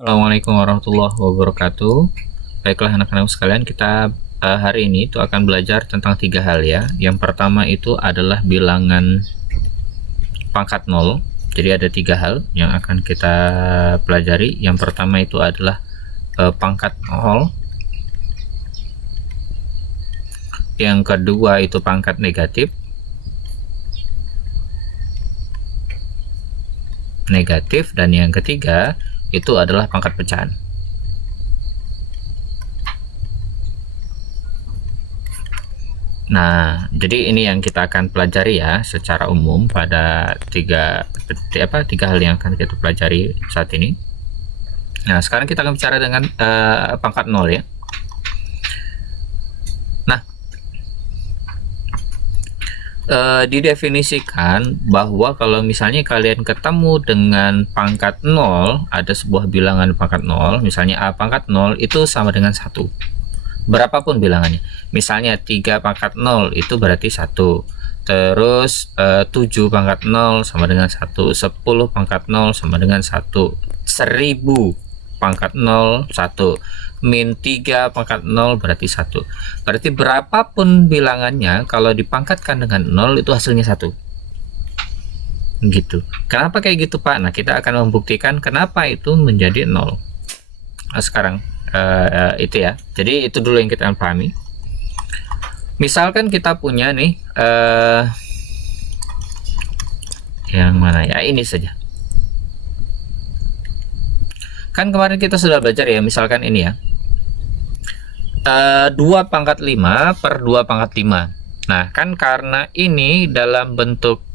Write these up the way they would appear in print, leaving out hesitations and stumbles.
Assalamualaikum warahmatullahi wabarakatuh. Baiklah anak-anak sekalian, kita hari ini itu akan belajar tentang 3 hal ya. Yang pertama itu adalah bilangan pangkat 0. Jadi ada 3 hal yang akan kita pelajari. Yang pertama itu adalah pangkat 0. Yang kedua itu pangkat negatif. Dan yang ketiga itu adalah pangkat pecahan. Nah, jadi ini yang kita akan pelajari ya secara umum pada tiga hal yang akan kita pelajari saat ini. Nah, sekarang kita akan bicara dengan pangkat 0 ya. Nah, didefinisikan bahwa kalau misalnya kalian ketemu dengan pangkat 0, ada sebuah bilangan pangkat 0, misalnya A pangkat 0 itu sama dengan 1. Berapapun bilangannya. Misalnya 3 pangkat 0 itu berarti 1. Terus 7 pangkat 0 sama dengan 1. 10 pangkat 0 sama dengan 1. 1000 pangkat 0 1. Min 3 pangkat 0 berarti 1. Berarti berapapun bilangannya kalau dipangkatkan dengan 0 itu hasilnya 1. Gitu. Kenapa kayak gitu Pak? Nah, kita akan membuktikan kenapa itu menjadi 0. Nah, sekarang itu ya. Jadi itu dulu yang kita pahami. Misalkan kita punya nih yang mana ya? Ini saja. Kan kemarin kita sudah belajar ya, misalkan ini ya. 2 pangkat 5 per 2 pangkat 5. Nah, kan karena ini dalam bentuk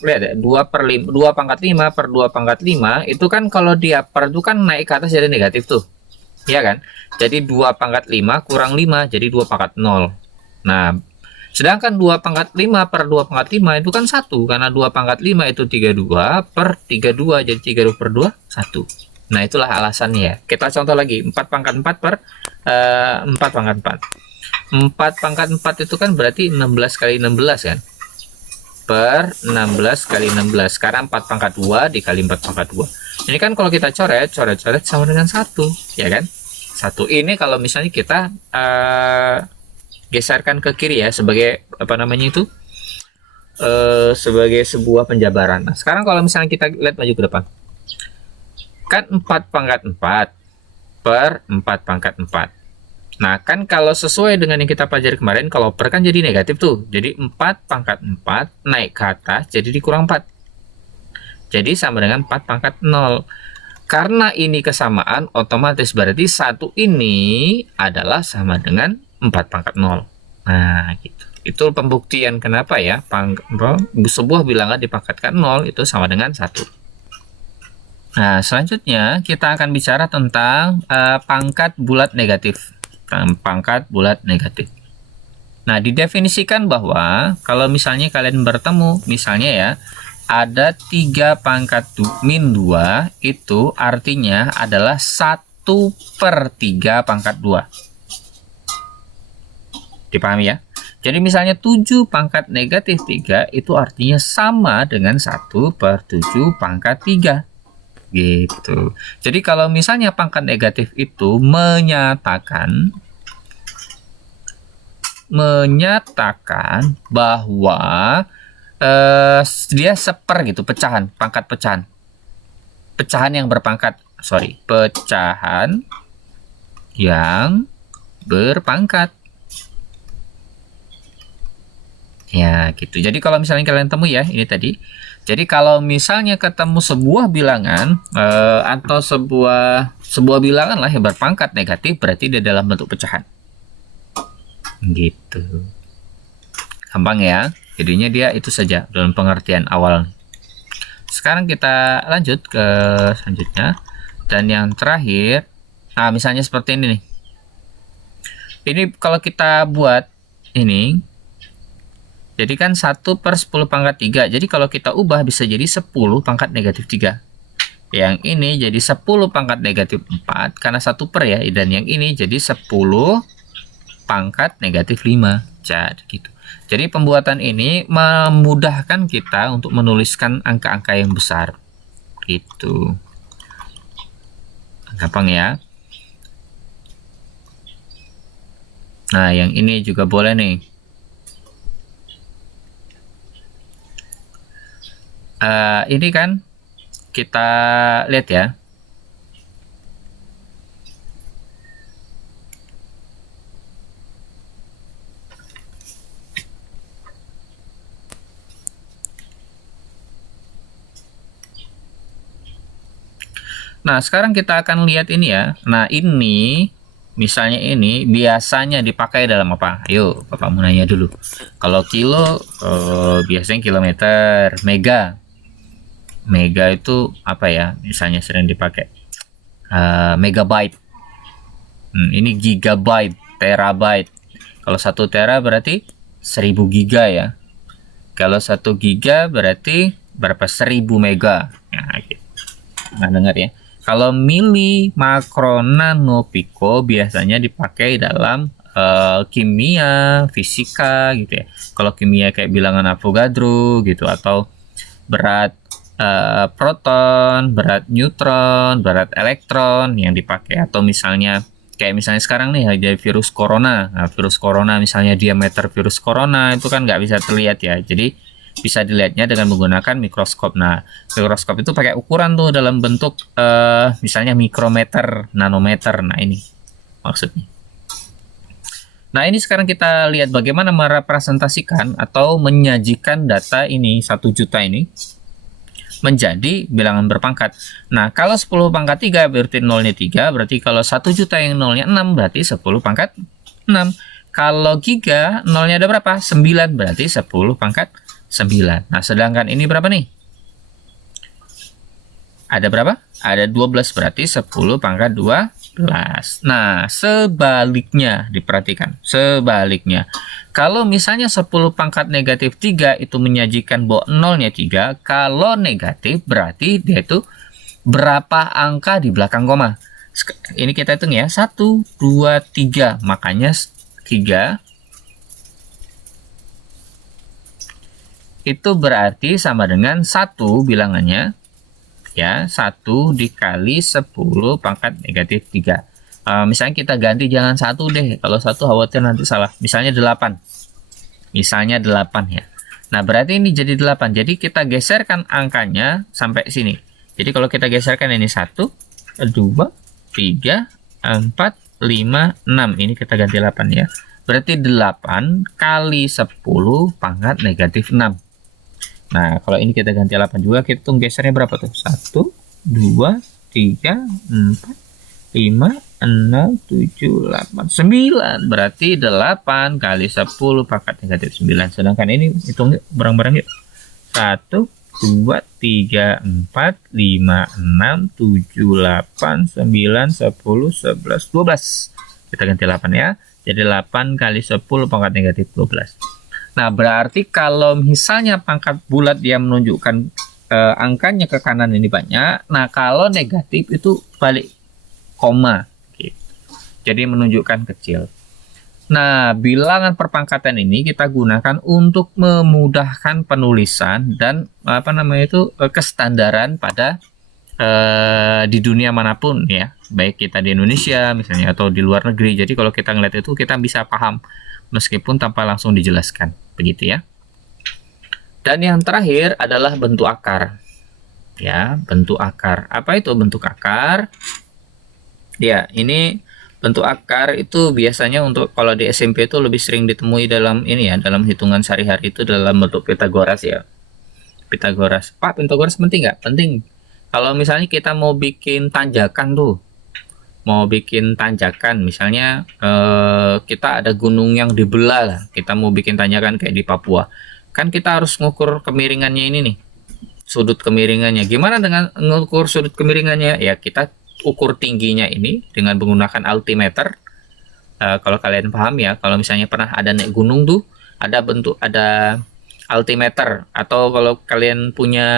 lihat ya, 2 pangkat 5 per 2 pangkat 5 itu kan kalau dia per itu kan naik ke atas jadi negatif tuh. Ya kan? Jadi 2 pangkat 5 kurang 5 jadi 2 pangkat 0. Nah, sedangkan 2 pangkat 5 per 2 pangkat 5 itu kan 1. Karena 2 pangkat 5 itu 32 per 32. Jadi 32 per 2, 1. Nah, itulah alasannya ya. Kita contoh lagi. 4 pangkat 4 per 4 pangkat 4. 4 pangkat 4 itu kan berarti 16 kali 16 kan. Per 16 kali 16. Sekarang 4 pangkat 2 dikali 4 pangkat 2. Ini kan kalau kita coret sama dengan 1. Ya kan? 1. Ini kalau misalnya kita geserkan ke kiri ya sebagai sebagai sebuah penjabaran. Nah, sekarang kalau misalnya kita lihat maju ke depan, kan 4 pangkat 4 per 4 pangkat 4. Nah, kan kalau sesuai dengan yang kita pelajari kemarin, kalau per kan jadi negatif tuh. Jadi 4 pangkat 4 naik ke atas jadi dikurang 4. Jadi sama dengan 4 pangkat 0. Karena ini kesamaan, otomatis berarti 1 ini adalah sama dengan 4 pangkat 0. Nah, gitu. Itu pembuktian kenapa ya sebuah bilangan dipangkatkan 0 itu sama dengan 1. Nah, selanjutnya kita akan bicara tentang pangkat bulat negatif. Pangkat bulat negatif. Nah, didefinisikan bahwa kalau misalnya kalian bertemu, misalnya ya, ada 3 pangkat min 2, itu artinya adalah 1 per 3 pangkat 2. Dipahami ya? Jadi misalnya 7 pangkat negatif 3 itu artinya sama dengan 1 per 7 pangkat 3. Gitu. Jadi kalau misalnya pangkat negatif itu menyatakan bahwa dia seper gitu, pangkat pecahan yang berpangkat, pecahan yang berpangkat. Ya, gitu. Jadi kalau misalnya kalian temui ya, ini tadi. Jadi kalau misalnya ketemu sebuah bilangan atau sebuah bilangan lah yang berpangkat negatif, berarti dia dalam bentuk pecahan. Gitu. Gampang ya. Jadinya dia itu saja dalam pengertian awal. Sekarang kita lanjut ke selanjutnya. Dan yang terakhir, nah misalnya seperti ini nih. Ini kalau kita buat ini, jadi kan 1 per 10 pangkat 3. Jadi kalau kita ubah bisa jadi 10 pangkat negatif 3. Yang ini jadi 10 pangkat negatif 4 karena 1 per ya, dan yang ini jadi 10 pangkat negatif 5. Jadi gitu. Jadi pembuatan ini memudahkan kita untuk menuliskan angka-angka yang besar. Gitu. Gampang ya. Nah, yang ini juga boleh nih. Ini kan kita lihat ya. Nah, sekarang kita akan lihat ini ya. Nah, ini misalnya ini biasanya dipakai dalam apa? Ayo, Bapak mau nanya dulu. Kalau kilo, biasanya kilometer. Mega itu apa ya? Misalnya sering dipakai megabyte. Ini gigabyte, terabyte. Kalau 1 tera berarti 1000 giga ya. Kalau 1 giga berarti berapa? 1000 mega. Nah, gitu. Nah, dengar ya. Kalau mili, makro, nano, piko biasanya dipakai dalam kimia, fisika gitu ya. Kalau kimia kayak bilangan Avogadro gitu, atau berat proton, berat neutron, berat elektron yang dipakai, atau misalnya kayak misalnya sekarang nih ada virus corona. Nah, virus corona misalnya diameter virus corona itu kan nggak bisa terlihat ya. Jadi bisa dilihatnya dengan menggunakan mikroskop. Nah, mikroskop itu pakai ukuran tuh dalam bentuk misalnya mikrometer, nanometer. Nah, ini maksudnya. Nah, ini sekarang kita lihat bagaimana merepresentasikan atau menyajikan data ini 1 juta ini menjadi bilangan berpangkat. Nah, kalau 10 pangkat 3 berarti nolnya 3, berarti kalau 1 juta yang nolnya 6 berarti 10 pangkat 6. Kalau giga nolnya ada berapa? 9, berarti 10 pangkat 9. Nah, sedangkan ini berapa nih? Ada berapa? Ada 12, berarti 10 pangkat 12. Nah, sebaliknya diperhatikan. Sebaliknya. Kalau misalnya 10 pangkat negatif 3 itu menyajikan bahwa nolnya 3, kalau negatif berarti dia itu berapa angka di belakang koma. Ini kita hitung ya. 1, 2, 3. Makanya 3 itu berarti sama dengan 1 bilangannya ya, 1 dikali 10 pangkat negatif 3. Misalnya kita ganti jangan 1 deh, kalau 1 khawatir nanti salah. Misalnya 8. Misalnya 8 ya. Nah, berarti ini jadi 8. Jadi kita geserkan angkanya sampai sini. Jadi kalau kita geserkan ini 1, 2, 3, 4, 5, 6. Ini kita ganti 8 ya. Berarti 8 kali 10 pangkat negatif 6. Nah, kalau ini kita ganti 8 juga, kita hitung gesernya berapa tuh? 1, 2, 3, 4, 5, 6, 7, 8, 9. Berarti 8 kali 10 pangkat negatif 9. Sedangkan ini hitung bareng-bareng yuk. 1, 2, 3, 4, 5, 6, 7, 8, 9, 10, 11, 12. Kita ganti 8 ya. Jadi 8 kali 10 pangkat negatif 12. Nah, berarti kalau misalnya pangkat bulat dia menunjukkan angkanya ke kanan ini banyak. Nah, kalau negatif itu balik koma. Gitu. Jadi menunjukkan kecil. Nah, bilangan perpangkatan ini kita gunakan untuk memudahkan penulisan dan kestandaran pada di dunia manapun ya. Baik kita di Indonesia misalnya atau di luar negeri. Jadi kalau kita ngeliat itu kita bisa paham meskipun tanpa langsung dijelaskan. Begitu ya. Dan yang terakhir adalah bentuk akar. Ya, bentuk akar. Apa itu bentuk akar? Ya, ini bentuk akar itu biasanya untuk kalau di SMP itu lebih sering ditemui dalam ini ya, dalam hitungan sehari-hari itu dalam bentuk Pitagoras ya. Pitagoras. Pak, Pitagoras penting nggak? Penting. Kalau misalnya kita mau bikin tanjakan tuh, misalnya kita ada gunung yang dibelah lah, kita mau bikin tanjakan kayak di Papua, kan kita harus ngukur kemiringannya ini nih, sudut kemiringannya. Gimana dengan ngukur sudut kemiringannya? Ya kita ukur tingginya ini dengan menggunakan altimeter. Kalau kalian paham ya, kalau misalnya pernah ada naik gunung tuh ada altimeter, atau kalau kalian punya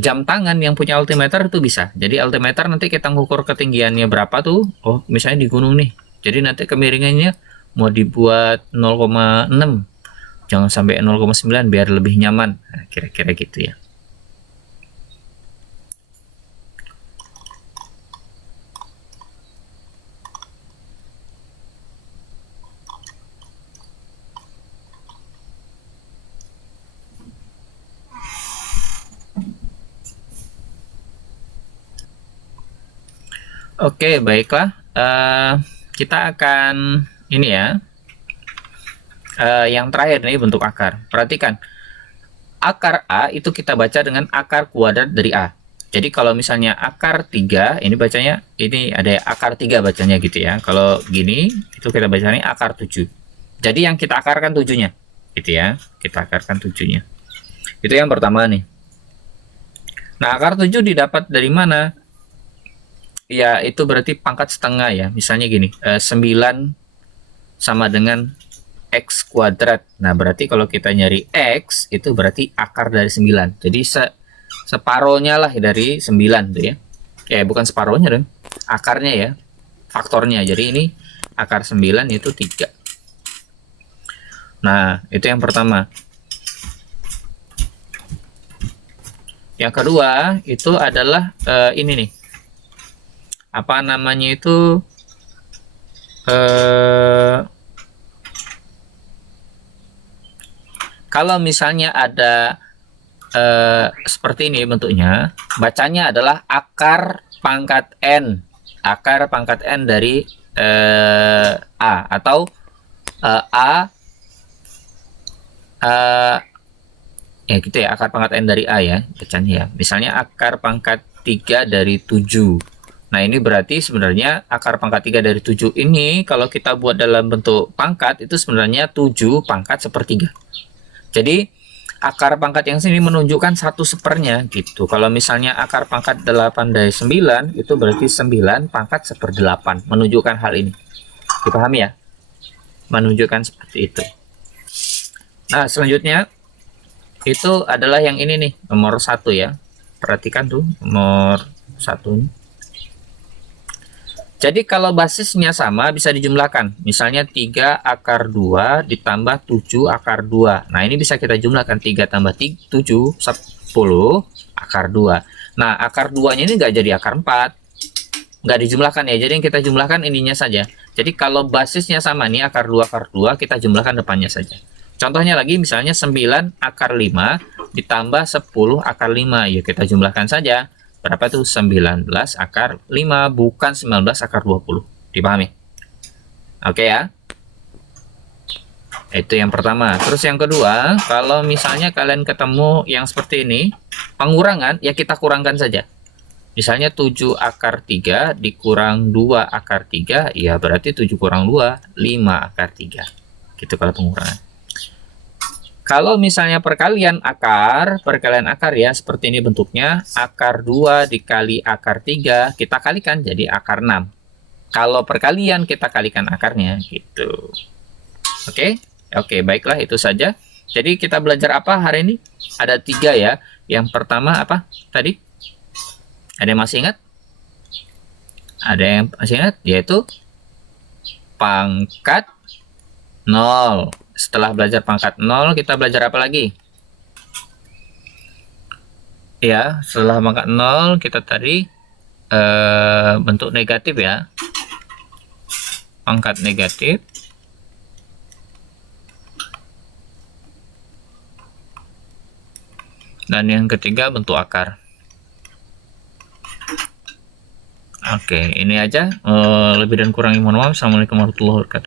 jam tangan yang punya altimeter itu bisa. Jadi altimeter nanti kita ngukur ketinggiannya berapa tuh. Oh, misalnya di gunung nih. Jadi nanti kemiringannya mau dibuat 0,6. Jangan sampai 0,9 biar lebih nyaman. Nah, kira-kira gitu ya. Oke, baiklah. Kita akan ini ya. Yang terakhir nih bentuk akar. Perhatikan. Akar A itu kita baca dengan akar kuadrat dari A. Jadi kalau misalnya akar 3, ini bacanya, ini ada akar 3 bacanya gitu ya. Kalau gini, itu kita bacanya akar 7. Jadi yang kita akarkan 7-nya. Gitu ya. Kita akarkan 7-nya. Itu yang pertama nih. Nah, akar 7 didapat dari mana? Ya, itu berarti pangkat setengah ya. Misalnya gini, 9 sama dengan X kuadrat. Nah, berarti kalau kita nyari X, itu berarti akar dari 9. Jadi, separohnya lah dari 9 tuh ya. Bukan separohnya dong. Akarnya ya. Faktornya. Jadi, ini akar 9 itu 3. Nah, itu yang pertama. Yang kedua, itu adalah ini nih. Apa namanya itu, kalau misalnya ada seperti ini bentuknya, bacanya adalah akar pangkat N. Akar pangkat N dari A, atau ya gitu ya, akar pangkat N dari A ya bacanya ya. Misalnya akar pangkat 3 dari 7. Nah, ini berarti sebenarnya akar pangkat 3 dari 7 ini kalau kita buat dalam bentuk pangkat itu sebenarnya 7 pangkat sepertiga. Jadi akar pangkat yang sini menunjukkan 1/4-nya gitu. Kalau misalnya akar pangkat 8 dari 9 itu berarti 9 pangkat 1/8, menunjukkan hal ini. Dipahami ya? Menunjukkan seperti itu. Nah, selanjutnya itu adalah yang ini nih, nomor 1 ya. Perhatikan tuh nomor 1 ini. Jadi kalau basisnya sama bisa dijumlahkan. Misalnya 3 akar 2 ditambah 7 akar 2. Nah, ini bisa kita jumlahkan. 3 tambah 7, 10 akar 2. Nah, akar 2-nya ini nggak jadi akar 4. Nggak dijumlahkan ya. Jadi yang kita jumlahkan ininya saja. Jadi kalau basisnya sama nih, akar 2, kita jumlahkan depannya saja. Contohnya lagi, misalnya 9 akar 5 ditambah 10 akar 5. Ya, kita jumlahkan saja. Berapa tuh? 19 akar 5, bukan 19 akar 20. Dipahami? Oke ya. Itu yang pertama. Terus yang kedua, kalau misalnya kalian ketemu yang seperti ini, pengurangan, ya kita kurangkan saja. Misalnya 7 akar 3 dikurang 2 akar 3, ya berarti 7 kurang 2, 5 akar 3. Gitu kalau pengurangan. Kalau misalnya perkalian akar ya, seperti ini bentuknya, akar 2 dikali akar 3, kita kalikan jadi akar 6. Kalau perkalian kita kalikan akarnya, gitu. Oke, baiklah itu saja. Jadi kita belajar apa hari ini? Ada 3 ya. Yang pertama apa tadi? Ada yang masih ingat? Ada yang masih ingat? Yaitu pangkat 0. Setelah belajar pangkat 0, kita belajar apa lagi? Ya, setelah pangkat 0, kita tadi bentuk negatif ya. Pangkat negatif. Dan yang ketiga bentuk akar. Oke, ini aja. Lebih dan kurangnya mohon maaf. Assalamualaikum warahmatullahi wabarakatuh.